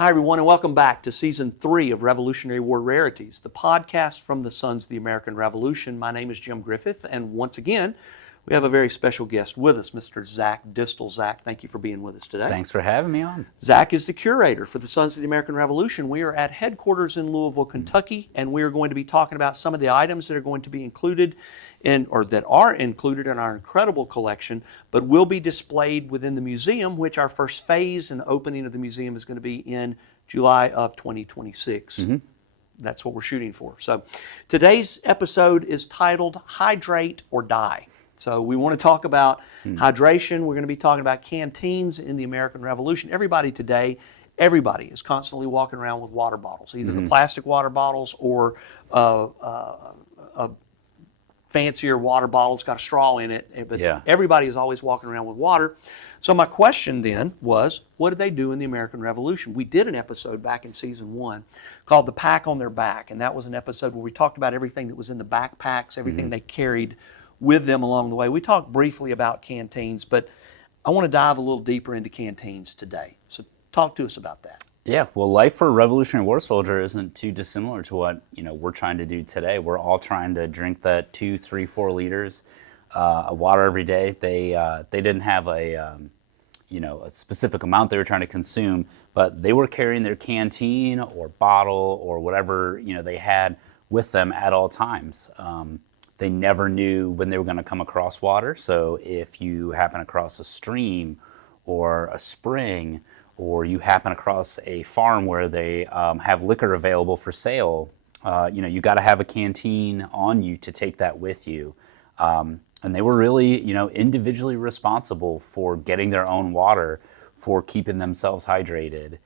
Hi, everyone, and welcome back to Season 3 of Revolutionary War Rarities, the podcast from the Sons of the American Revolution. My name is Jim Griffith, and once again, we have a very special guest with us, Mr. Zach Distel. Zach, thank you for being with us today. Thanks for having me on. Zach is the curator for the Sons of the American Revolution. We are at headquarters in Louisville, Kentucky, and we are going to be talking about some of the items that are going to be included that are included in our incredible collection, but will be displayed within the museum, which our first phase and opening of the museum is going to be in July of 2026. That's what we're shooting for. So today's episode is titled Hydrate or Die. So we want to talk about hydration. We're going to be talking about canteens in the American Revolution. Everybody today, everybody is constantly walking around with water bottles, either the plastic water bottles or a fancier water bottle. It's got a straw in it, but everybody is always walking around with water. So my question then was, what did they do in the American Revolution? We did an episode back in Season 1 called The Pack on Their Back, and that was an episode where we talked about everything that was in the backpacks, everything they carried with them along the way. We talked briefly about canteens, but I want to dive a little deeper into canteens today. So talk to us about that. Yeah, well, life for a Revolutionary War soldier isn't too dissimilar to what we're trying to do today. We're all trying to drink that 2, 3, 4 liters of water every day. They didn't have a specific amount they were trying to consume, but they were carrying their canteen or bottle or whatever they had with them at all times. They never knew when they were going to come across water. So if you happen across a stream or a spring, or you happen across a farm where they have liquor available for sale, you got to have a canteen on you to take that with you. And they were really, individually responsible for getting their own water, for keeping themselves hydrated.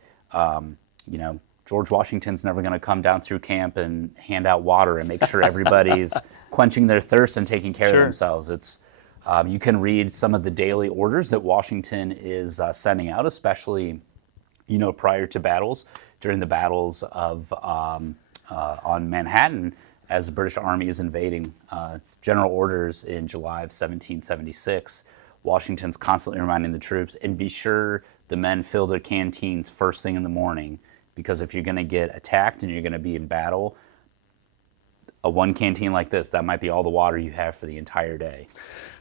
George Washington's never going to come down through camp and hand out water and make sure everybody's quenching their thirst and taking care of themselves. It's you can read some of the daily orders that Washington is sending out, especially prior to battles, during the battles of on Manhattan, as the British Army is invading. General orders in July of 1776. Washington's constantly reminding the troops, and be sure the men fill their canteens first thing in the morning, because if you're going to get attacked and you're going to be in battle, a one canteen like this, that might be all the water you have for the entire day.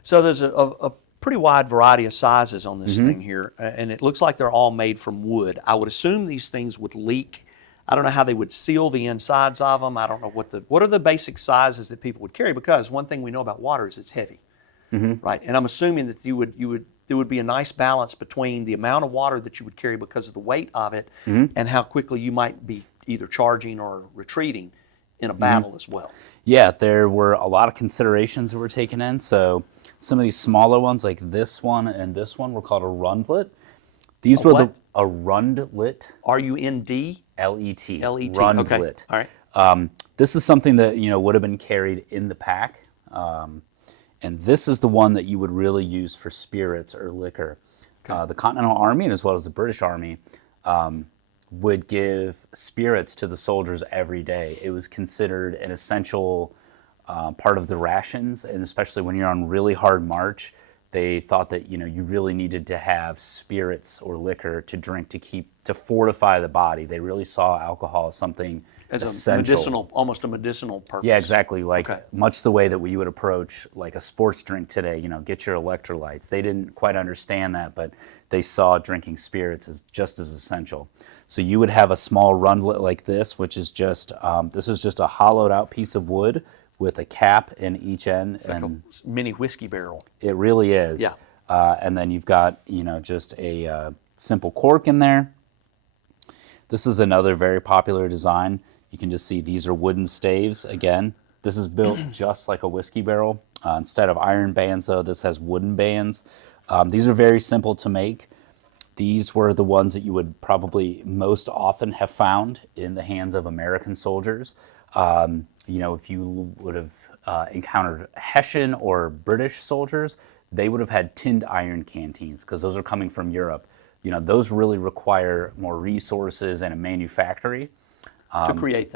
So there's a pretty wide variety of sizes on this thing here, and it looks like they're all made from wood. I would assume these things would leak. I don't know how they would seal the insides of them. I don't know what are the basic sizes that people would carry, because one thing we know about water is it's heavy, right? And I'm assuming that there would be a nice balance between the amount of water that you would carry because of the weight of it and how quickly you might be either charging or retreating in a battle as well. Yeah, there were a lot of considerations that were taken in. So some of these smaller ones, like this one and this one, were called a Runlet. These were a Runlet. R-U-N-D? L-E-T. L-E-T. Runlet. Okay. All right. This is something that would have been carried in the pack. And this is the one that you would really use for spirits or liquor. Okay. The Continental Army, as well as the British Army, would give spirits to the soldiers every day. It was considered an essential part of the rations, and especially when you're on really hard march, they thought that you really needed to have spirits or liquor to drink to fortify the body. They really saw alcohol as something as essential. almost a medicinal purpose. Yeah, exactly. Much the way that you would approach like a sports drink today. Get your electrolytes. They didn't quite understand that, but they saw drinking spirits as just as essential. So you would have a small Runlet like this, which is just this is just a hollowed out piece of wood with a cap in each end. It's like a mini whiskey barrel. It really is. Yeah. And then you've got just a simple cork in there. This is another very popular design. You can just see these are wooden staves. Again, this is built just like a whiskey barrel. Instead of iron bands, though, this has wooden bands. These are very simple to make. These were the ones that you would probably most often have found in the hands of American soldiers. If you would have encountered Hessian or British soldiers, they would have had tinned iron canteens, because those are coming from Europe. Those really require more resources and a manufactory. To create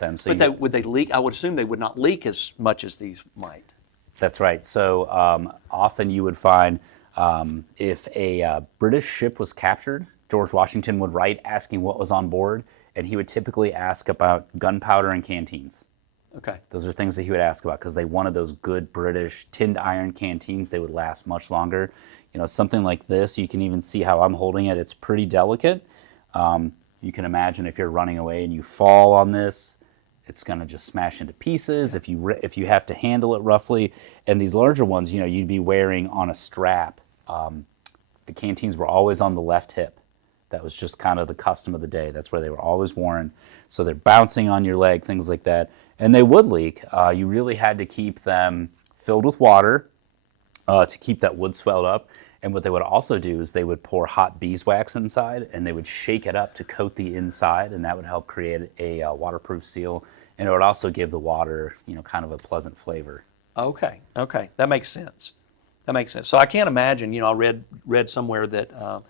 them. So but would they leak? I would assume they would not leak as much as these might. That's right. So often you would find if a British ship was captured George Washington would write asking what was on board, and he would typically ask about gunpowder and canteens. Okay. Those are things that he would ask about because they wanted those good British tinned iron canteens. They would last much longer. Something like this, you can even see how I'm holding it. It's pretty delicate. You can imagine if you're running away and you fall on this, it's going to just smash into pieces if you have to handle it roughly. And these larger ones, you'd be wearing on a strap. The canteens were always on the left hip. That was just kind of the custom of the day. That's where they were always worn. So they're bouncing on your leg, things like that. And they would leak. You really had to keep them filled with water to keep that wood swelled up. And what they would also do is they would pour hot beeswax inside, and they would shake it up to coat the inside, and that would help create a waterproof seal. And it would also give the water, kind of a pleasant flavor. Okay, that makes sense. So I can't imagine. I read somewhere that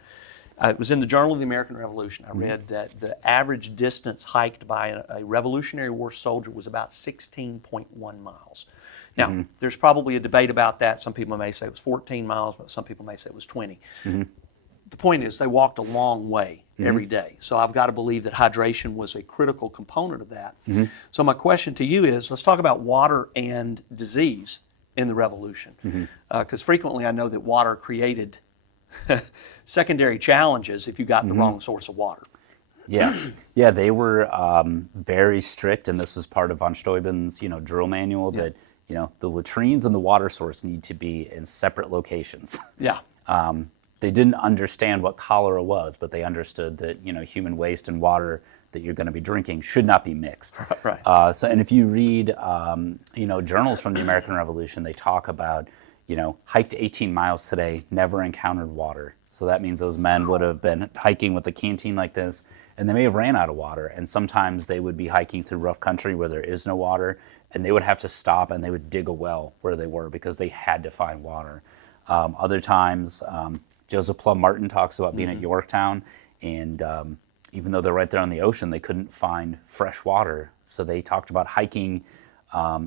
it was in the Journal of the American Revolution. I read that the average distance hiked by a Revolutionary War soldier was about 16.1 miles. Now, there's probably a debate about that. Some people may say it was 14 miles, but some people may say it was 20. The point is they walked a long way every day. So I've got to believe that hydration was a critical component of that. So my question to you is, let's talk about water and disease in the Revolution. Because frequently I know that water created secondary challenges if you got the wrong source of water. Yeah, they were very strict, and this was part of von Steuben's, drill manual that the latrines and the water source need to be in separate locations. Yeah. They didn't understand what cholera was, but they understood that human waste and water that you're going to be drinking should not be mixed. Right. And if you read journals from the American Revolution, they talk about hiked 18 miles today, never encountered water. So that means those men would have been hiking with a canteen like this, and they may have ran out of water. And sometimes they would be hiking through rough country where there is no water, and they would have to stop and they would dig a well where they were because they had to find water. Other times, Joseph Plum Martin talks about being at Yorktown, and even though they're right there on the ocean, they couldn't find fresh water. So they talked about hiking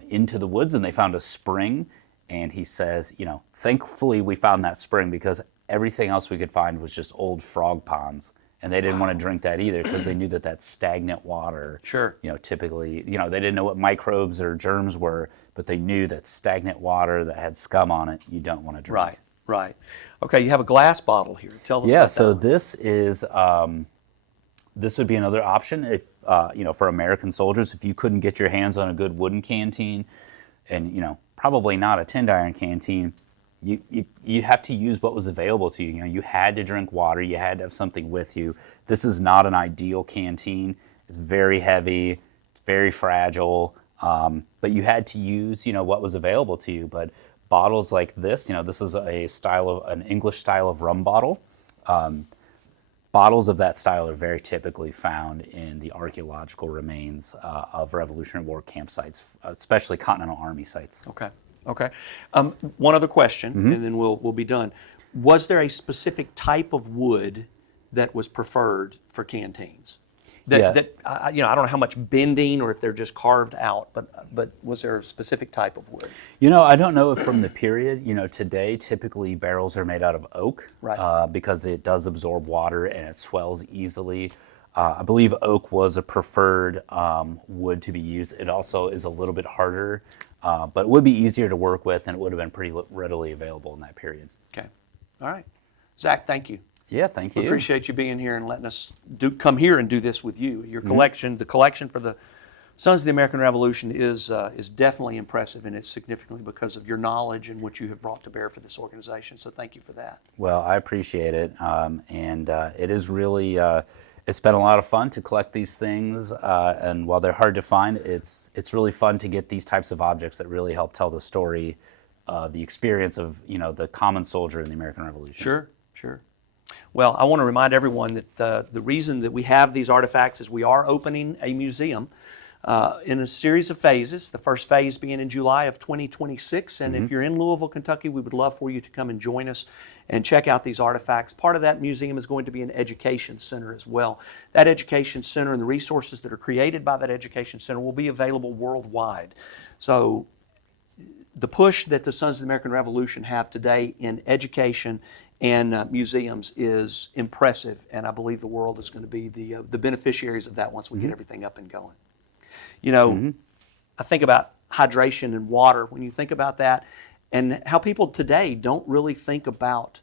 into the woods, and they found a spring. And he says, thankfully we found that spring because everything else we could find was just old frog ponds. And they didn't want to drink that either because they knew that that's stagnant water. Sure. Typically, they didn't know what microbes or germs were, but they knew that stagnant water that had scum on it, you don't want to drink. Right. Okay, you have a glass bottle here. Tell us about that. So this is, this would be another option if, for American soldiers, if you couldn't get your hands on a good wooden canteen and, probably not a tinned iron canteen, you have to use what was available to you. You had to drink water. You had to have something with you. This is not an ideal canteen. It's very heavy, it's very fragile, but you had to use, what was available to you. But bottles like this, this is an English style of rum bottle. Bottles of that style are very typically found in the archaeological remains of Revolutionary War campsites, especially Continental Army sites. Okay. One other question, and then we'll be done. Was there a specific type of wood that was preferred for canteens? I don't know how much bending or if they're just carved out, but was there a specific type of wood? I don't know if from the period. Today typically barrels are made out of oak, right? Because it does absorb water and it swells easily. I believe oak was a preferred wood to be used. It also is a little bit harder, but it would be easier to work with, and it would have been pretty readily available in that period. Okay, all right, Zach, thank you. Yeah, thank you. We appreciate you being here and letting us come here and do this with you. Your collection, the collection for the Sons of the American Revolution is definitely impressive, and it's significantly because of your knowledge and what you have brought to bear for this organization. So thank you for that. Well, I appreciate it, and it is really it's been a lot of fun to collect these things, and while they're hard to find, it's really fun to get these types of objects that really help tell the story of the experience of the common soldier in the American Revolution. Sure. Well, I want to remind everyone that the reason that we have these artifacts is we are opening a museum in a series of phases, the first phase being in July of 2026. And if you're in Louisville, Kentucky, we would love for you to come and join us and check out these artifacts. Part of that museum is going to be an education center as well. That education center and the resources that are created by that education center will be available worldwide. So the push that the Sons of the American Revolution have today in education and museums is impressive, and I believe the world is going to be the beneficiaries of that once we get everything up and going. You know, I think about hydration and water. When you think about that, and how people today don't really think about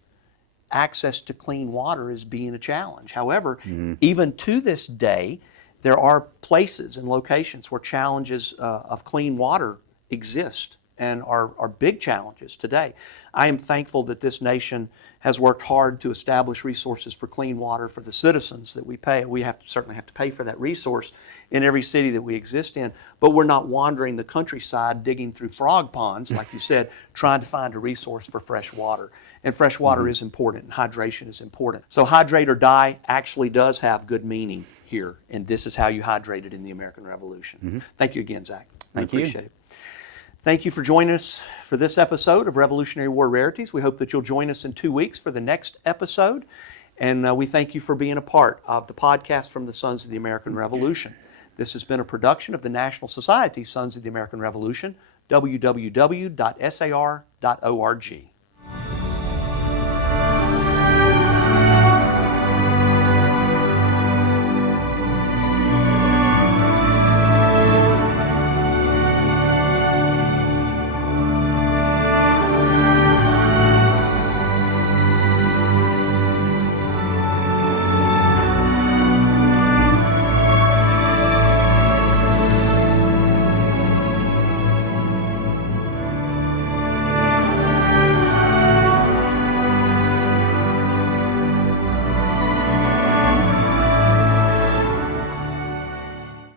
access to clean water as being a challenge. However, even to this day, there are places and locations where challenges of clean water exist and are big challenges today. I am thankful that this nation has worked hard to establish resources for clean water for the citizens that we pay. We certainly have to pay for that resource in every city that we exist in, but we're not wandering the countryside digging through frog ponds, like you said, trying to find a resource for fresh water. And fresh water is important, and hydration is important. So hydrate or die actually does have good meaning here, and this is how you hydrated in the American Revolution. Thank you again, Zach. I appreciate it. Thank you for joining us for this episode of Revolutionary War Rarities. We hope that you'll join us in 2 weeks for the next episode. And we thank you for being a part of the podcast from the Sons of the American Revolution. This has been a production of the National Society Sons of the American Revolution, www.sar.org.